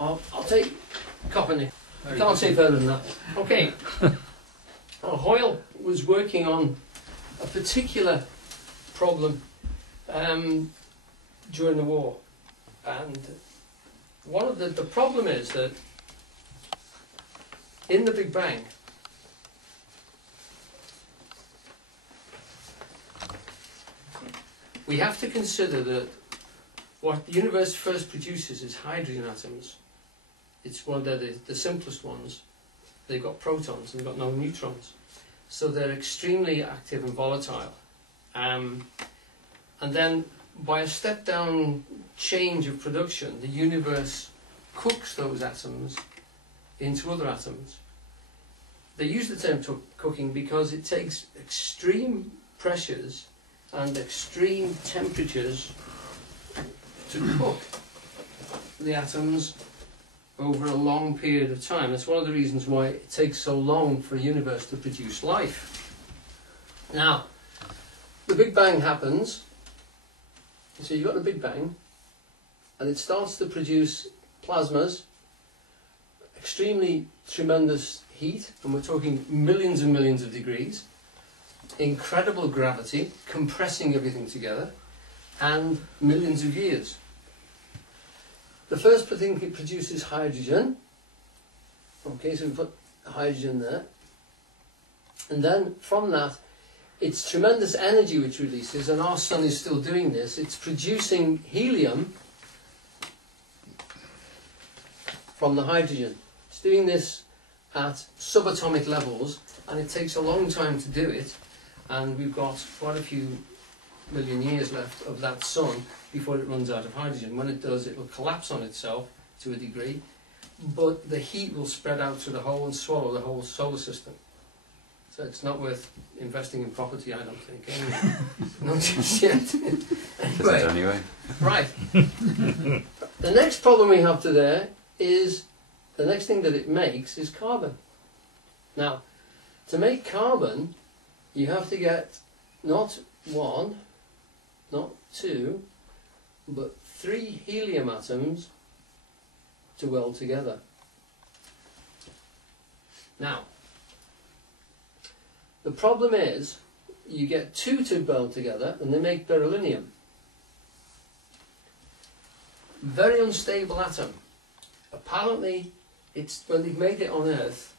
I'll take copper nickel. Can't say further than that. Okay. Hoyle was working on a particular problem during the war, and one of the problem is that in the Big Bang, we have to consider that what the universe first produces is hydrogen atoms. It's one of the simplest ones. They've got protons and they've got no neutrons. So they're extremely active and volatile. And then by a step-down change of production, the universe cooks those atoms into other atoms. They use the term cooking because it takes extreme pressures and extreme temperatures to cook the atoms over a long period of time. That's one of the reasons why it takes so long for a universe to produce life. Now, the Big Bang happens. So you've got the Big Bang, and it starts to produce plasmas, extremely tremendous heat, and we're talking millions and millions of degrees, incredible gravity, compressing everything together, and millions of years. The first thing it produces hydrogen. Okay, so we put hydrogen there. And then from that, it's tremendous energy which releases, and our sun is still doing this. It's producing helium from the hydrogen. It's doing this at subatomic levels, and it takes a long time to do it. And we've got quite a few million years left of that sun before it runs out of hydrogen. When it does, it will collapse on itself to a degree, but the heat will spread out to the whole and swallow the whole solar system. So it's not worth investing in property, I don't think. Anyway. Not just yet. Anyway. Right. The next problem we have to there is, the next thing that it makes is carbon. Now, to make carbon, you have to get not one, not two, but 3 helium atoms to weld together. Now, the problem is, you get 2 to weld together and they make beryllium. Very unstable atom. Apparently, it's when they've made it on Earth,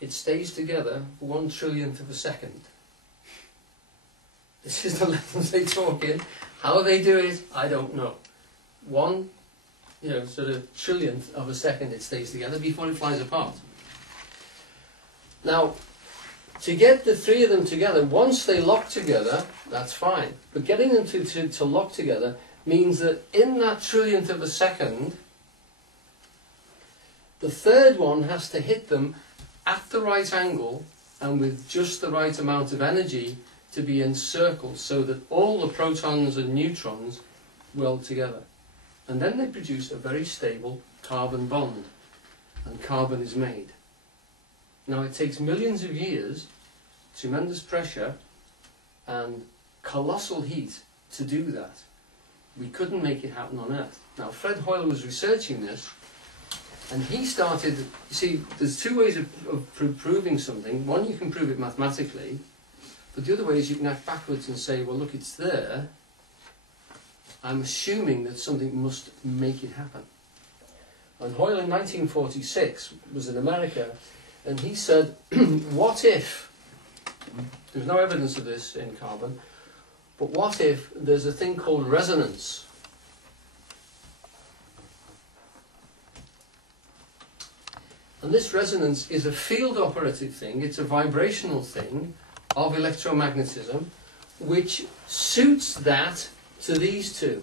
it stays together for 1/1,000,000,000th of a second. This is the levels they talk in. How they do it, I don't know. 1, sort of trillionth of a second it stays together before it flies apart. Now, to get the 3 of them together, once they lock together, that's fine. But getting them to lock together means that in that trillionth of a second, the third one has to hit them at the right angle and with just the right amount of energy to be encircled so that all the protons and neutrons weld together. And then they produce a very stable carbon bond, and carbon is made. Now it takes millions of years, tremendous pressure and colossal heat to do that. We couldn't make it happen on Earth. Now Fred Hoyle was researching this, and he started, you see, there's 2 ways of proving something. One, you can prove it mathematically, but the other way is you can act backwards and say, well look, it's there, I'm assuming that something must make it happen. And Hoyle in 1946 was in America, and he said, what if, there's no evidence of this in carbon, but what if there's a thing called resonance? And this resonance is a field operative thing, it's a vibrational thing of electromagnetism, which suits that to these 2.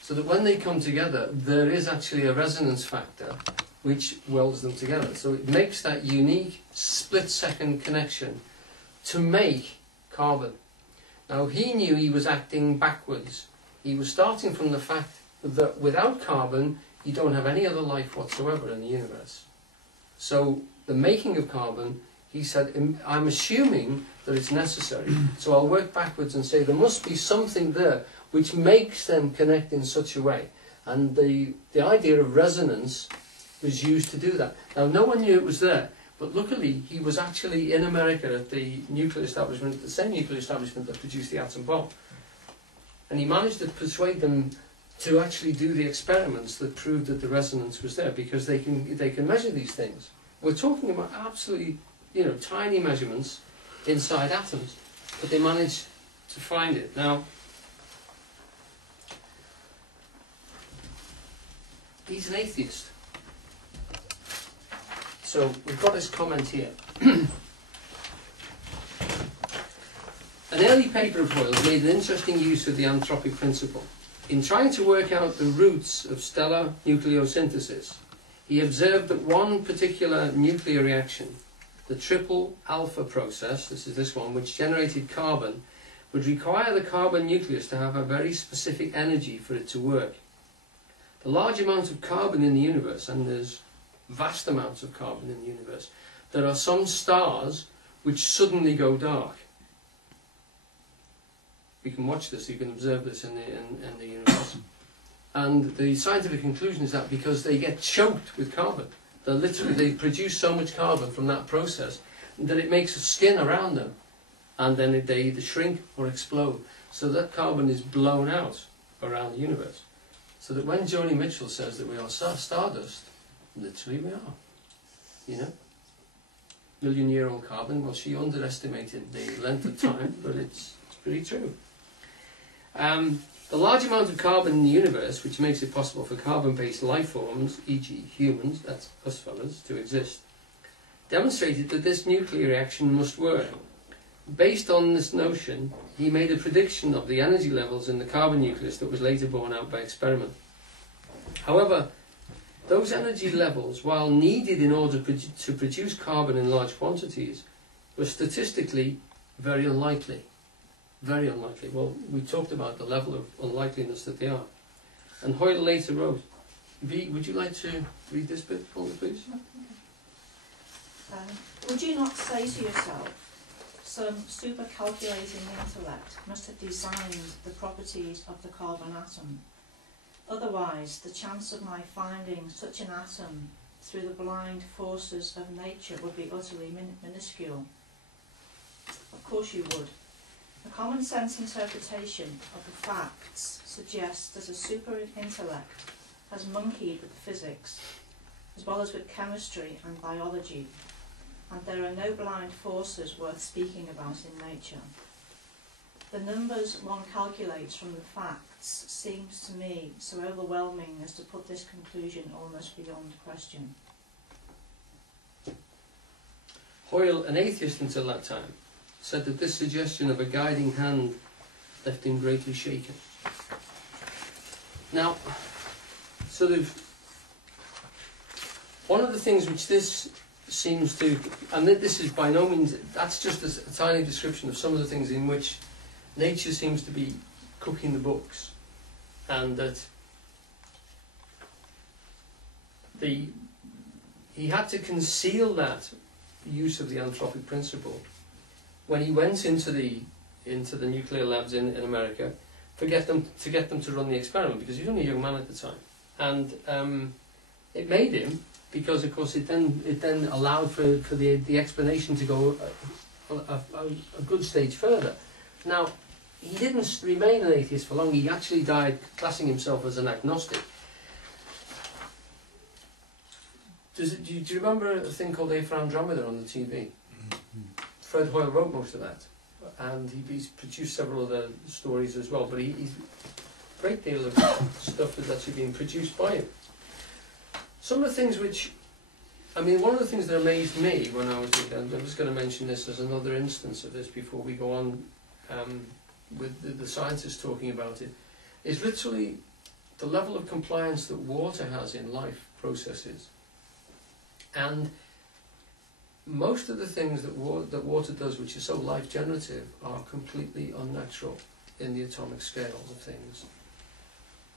So that when they come together, there is actually a resonance factor which welds them together. So it makes that unique split-second connection to make carbon. Now he knew he was acting backwards. He was starting from the fact that without carbon, you don't have any other life whatsoever in the universe. So the making of carbon, he said, I'm assuming that it's necessary. So I'll work backwards and say there must be something there which makes them connect in such a way. And the idea of resonance was used to do that. Now, no one knew it was there, but luckily he was actually in America at the nuclear establishment, the same nuclear establishment that produced the atom bomb. And he managed to persuade them to actually do the experiments that proved that the resonance was there, because they can measure these things. We're talking about absolutely, tiny measurements inside atoms, but they managed to find it. Now, he's an atheist. So we've got his comment here. An early paper of Hoyle's made an interesting use of the anthropic principle. In trying to work out the roots of stellar nucleosynthesis, he observed that one particular nuclear reaction, the triple alpha process, this is this one, which generated carbon, would require the carbon nucleus to have a very specific energy for it to work. The large amount of carbon in the universe, and there's vast amounts of carbon in the universe, there are some stars which suddenly go dark. You can watch this, you can observe this in the universe. And the scientific conclusion is that because they get choked with carbon, they produce so much carbon from that process that it makes a skin around them, and then they either shrink or explode. So that carbon is blown out around the universe. So that when Joni Mitchell says that we are stardust, literally we are. Million-year-old carbon, well, she underestimated the length of time, but it's pretty true. The large amount of carbon in the universe, which makes it possible for carbon-based life forms, e.g. humans, that's us fellas, to exist, demonstrated that this nuclear reaction must work. Based on this notion, he made a prediction of the energy levels in the carbon nucleus that was later borne out by experiment. However, those energy levels, while needed in order to produce carbon in large quantities, were statistically very unlikely. Very unlikely. Well, we talked about the level of unlikeliness that they are. And Hoyle later wrote, V, would you like to read this bit for me, please? Would you not say to yourself, some super-calculating intellect must have designed the properties of the carbon atom? Otherwise, the chance of my finding such an atom through the blind forces of nature would be utterly minuscule. Of course you would. A common sense interpretation of the facts suggests that a super intellect has monkeyed with physics, as well as with chemistry and biology, and there are no blind forces worth speaking about in nature. The numbers one calculates from the facts seems to me so overwhelming as to put this conclusion almost beyond question. Hoyle, an atheist until that time, said that this suggestion of a guiding hand left him greatly shaken. Now, one of the things which this seems to, and this is by no means, that's just a tiny description of some of the things in which nature seems to be cooking the books, and that he had to conceal that use of the anthropic principle when he went into the nuclear labs in America to get them to run the experiment, because he was only a young man at the time, and it made him, because of course it then allowed for the explanation to go a good stage further. Now, he didn't remain an atheist for long. He actually died classing himself as an agnostic. Do you remember a thing called A for Andromeda on the TV? Fred Hoyle wrote most of that, and he's produced several other stories as well, but he's a great deal of stuff that's actually been produced by him. Some of the things which, one of the things that amazed me when I was with them, I'm just going to mention this as another instance of this before we go on with the scientists talking about it, is literally the level of compliance that water has in life processes. And most of the things that water does, which is so life generative, are completely unnatural in the atomic scale of things.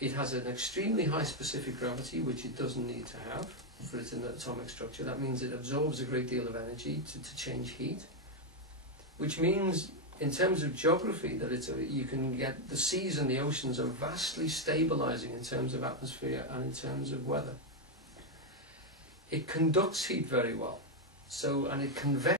It has an extremely high specific gravity, which it doesn't need to have for its atomic structure. That means it absorbs a great deal of energy to change heat, which means, in terms of geography, that you can get the seas and the oceans are vastly stabilizing in terms of atmosphere and in terms of weather. it conducts heat very well. So, and it convects